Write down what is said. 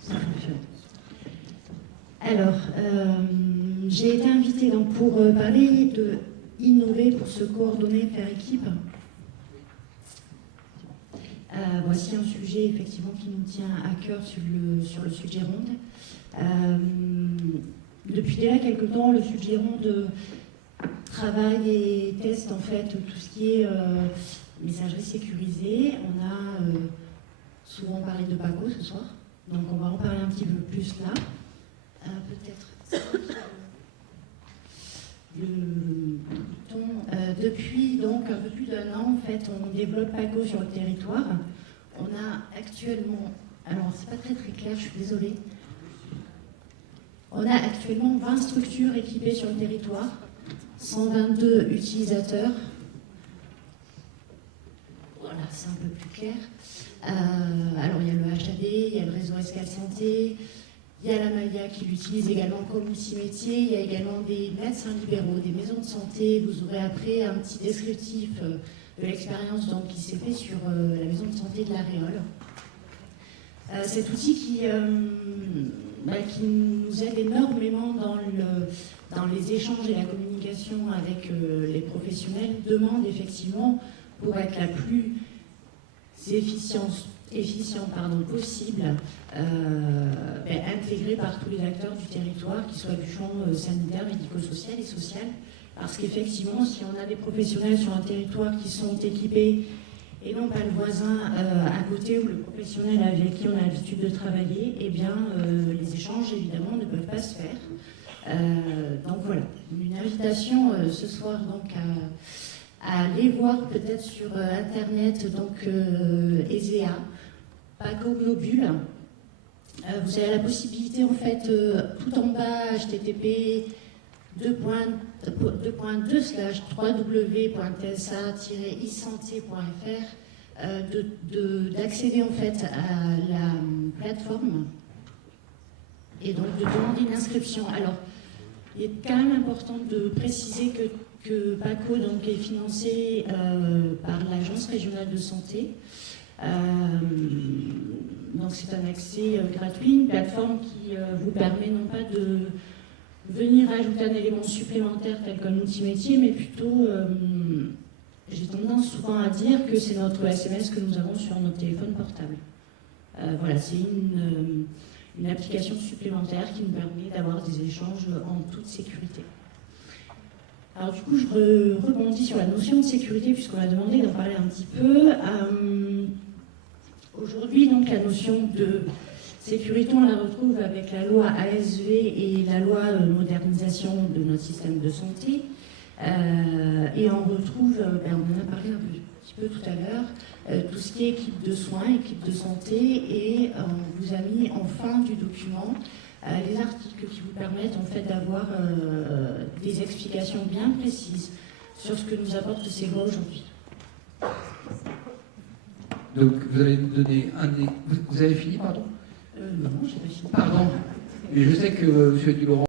ça fonctionne. Alors, j'ai été invitée donc, pour parler de innover, pour se coordonner, faire équipe. Voici un sujet effectivement qui nous tient à cœur sur le Sud Gironde. Depuis déjà quelques temps, le Sud Gironde travaille et teste en fait tout ce qui est messagerie sécurisée. On a souvent parlé de Paco ce soir, donc on va en parler un petit peu plus là. Peut-être le bouton. Depuis donc un peu plus d'un an, en fait, on développe Paco sur le territoire. On a actuellement, alors c'est pas très clair, je suis désolée. On a actuellement 20 structures équipées sur le territoire, 122 utilisateurs. Voilà, c'est un peu plus clair. Alors il y a le HAD, il y a le réseau Escale Santé, il y a la Maya qui l'utilise également comme outil métier, il y a également des médecins libéraux, des maisons de santé. Vous aurez après un petit descriptif de l'expérience donc, qui s'est fait sur la maison de santé de la Réole. Cet outil qui nous aide énormément dans les échanges et la communication avec les professionnels demande effectivement, pour être la plus efficient possible, intégré par tous les acteurs du territoire, qu'ils soient du champ sanitaire, médico-social et social. Parce qu'effectivement, si on a des professionnels sur un territoire qui sont équipés et non pas le voisin à côté ou le professionnel avec qui on a l'habitude de travailler, eh bien, les échanges, évidemment, ne peuvent pas se faire. Donc voilà, une invitation ce soir donc, à aller voir peut-être sur Internet donc, ESEA, Paco Globule. Vous avez la possibilité, en fait, tout en bas, http://www.tsa-isanté.fr, d'accéder en fait à la plateforme et donc de demander une inscription. Alors, il est quand même important de préciser que Paco donc, est financé par l'Agence régionale de santé. Donc c'est un accès gratuit, une plateforme qui vous permet non pas de venir ajouter un élément supplémentaire tel qu'un outil métier, mais plutôt, j'ai tendance souvent à dire que c'est notre SMS que nous avons sur notre téléphone portable. Voilà, c'est une application supplémentaire qui nous permet d'avoir des échanges en toute sécurité. Alors du coup, je rebondis sur la notion de sécurité, puisqu'on m'a demandé d'en parler un petit peu. Aujourd'hui, donc, la notion de sécurité, on la retrouve avec la loi ASV et la loi modernisation de notre système de santé. Et on retrouve, on en a parlé un petit peu tout à l'heure, tout ce qui est équipe de soins, équipe de santé, et on vous a mis en fin du document les articles qui vous permettent en fait d'avoir des explications bien précises sur ce que nous apporte ces lois aujourd'hui. Donc vous allez nous donner vous avez fini, pardon? Non, j'ai pas fini. Pardon. Mais je sais que M. Dulaurent